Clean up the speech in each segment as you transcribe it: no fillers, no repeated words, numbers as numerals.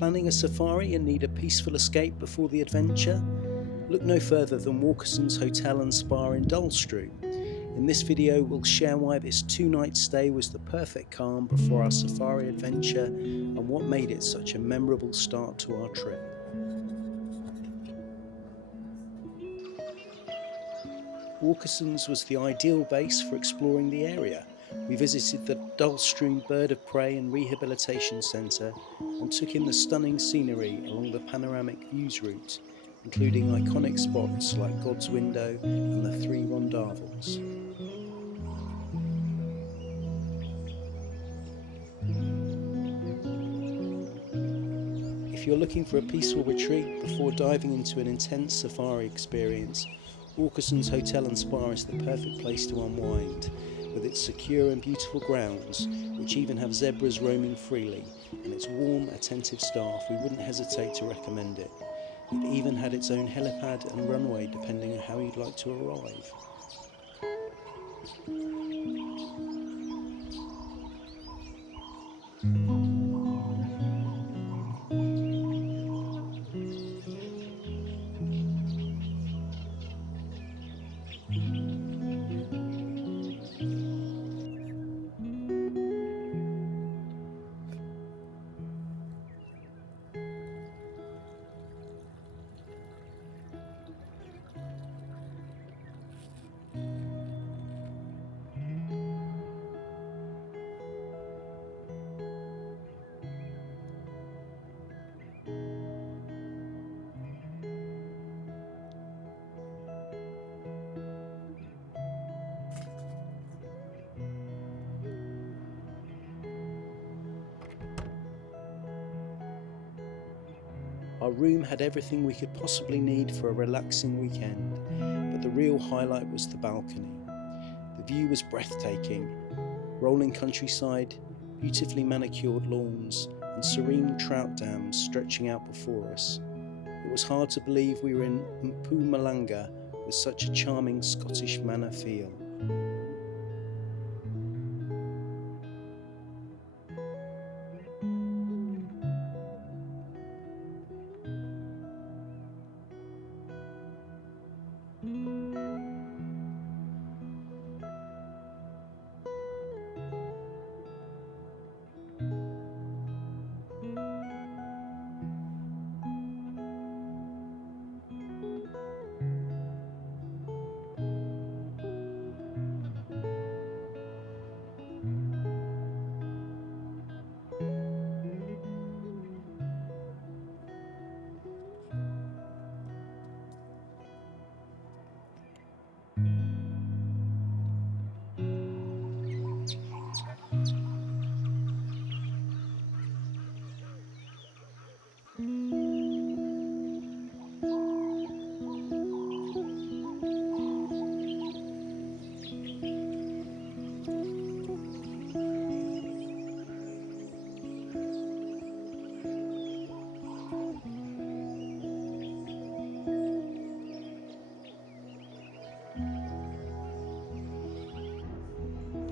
Planning a safari and need a peaceful escape before the adventure? Look no further than Walkersons Hotel and Spa in Dullstroom. In this video we'll share why this 2-night stay was the perfect calm before our safari adventure and what made it such a memorable start to our trip. Walkersons was the ideal base for exploring the area. We visited the Dullstroom Bird of Prey and Rehabilitation Centre and took in the stunning scenery along the panoramic views route, including iconic spots like God's Window and the Three Rondavels. If you're looking for a peaceful retreat before diving into an intense safari experience, Walkersons Hotel and Spa is the perfect place to unwind, with its secure and beautiful grounds, which even have zebras roaming freely, and its warm, attentive staff. We wouldn't hesitate to recommend it. It even had its own helipad and runway depending on how you'd like to arrive. Our room had everything we could possibly need for a relaxing weekend, but the real highlight was the balcony. The view was breathtaking: rolling countryside, beautifully manicured lawns, and serene trout dams stretching out before us. It was hard to believe we were in Mpumalanga with such a charming Scottish manor feel.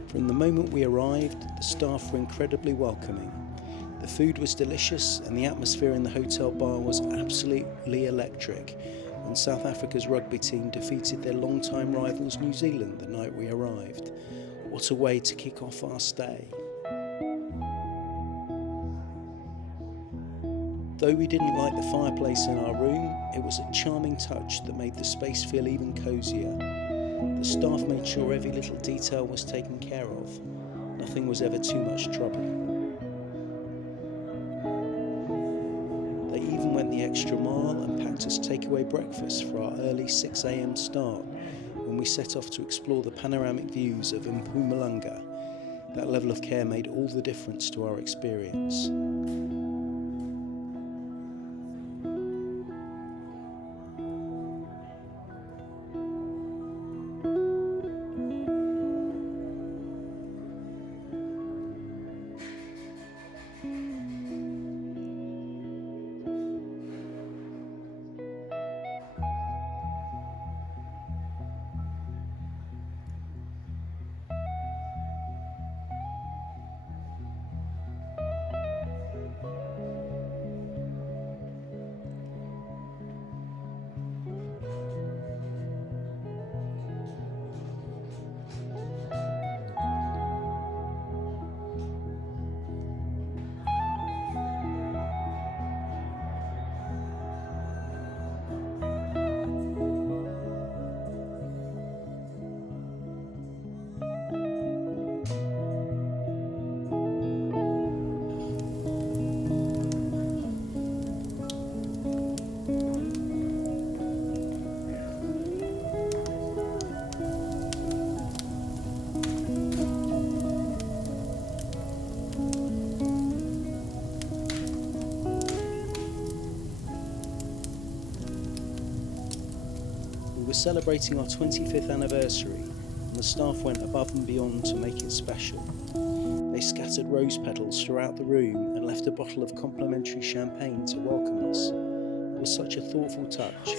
From the moment we arrived, the staff were incredibly welcoming. The food was delicious and the atmosphere in the hotel bar was absolutely electric, and South Africa's rugby team defeated their long-time rivals New Zealand the night we arrived. What a way to kick off our stay. Though we didn't like the fireplace in our room, it was a charming touch that made the space feel even cosier. The staff made sure every little detail was taken care of. Nothing was ever too much trouble. They even went the extra mile and packed us takeaway breakfast for our early 6 a.m. start when we set off to explore the panoramic views of Mpumalanga. That level of care made all the difference to our experience. celebrating our 25th anniversary, and the staff went above and beyond to make it special. They scattered rose petals throughout the room and left a bottle of complimentary champagne to welcome us. It was such a thoughtful touch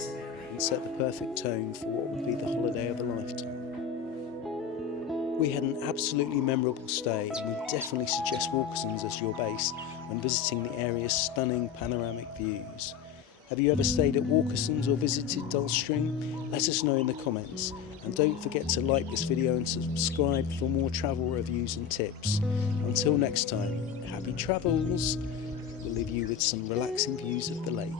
and set the perfect tone for what would be the holiday of a lifetime. We had an absolutely memorable stay, and we definitely suggest Walkersons as your base when visiting the area's stunning panoramic views. Have you ever stayed at Walkersons or visited Dullstroom? Let us know in the comments, and don't forget to like this video and subscribe for more travel reviews and tips. Until next time, happy travels! We'll leave you with some relaxing views of the lake.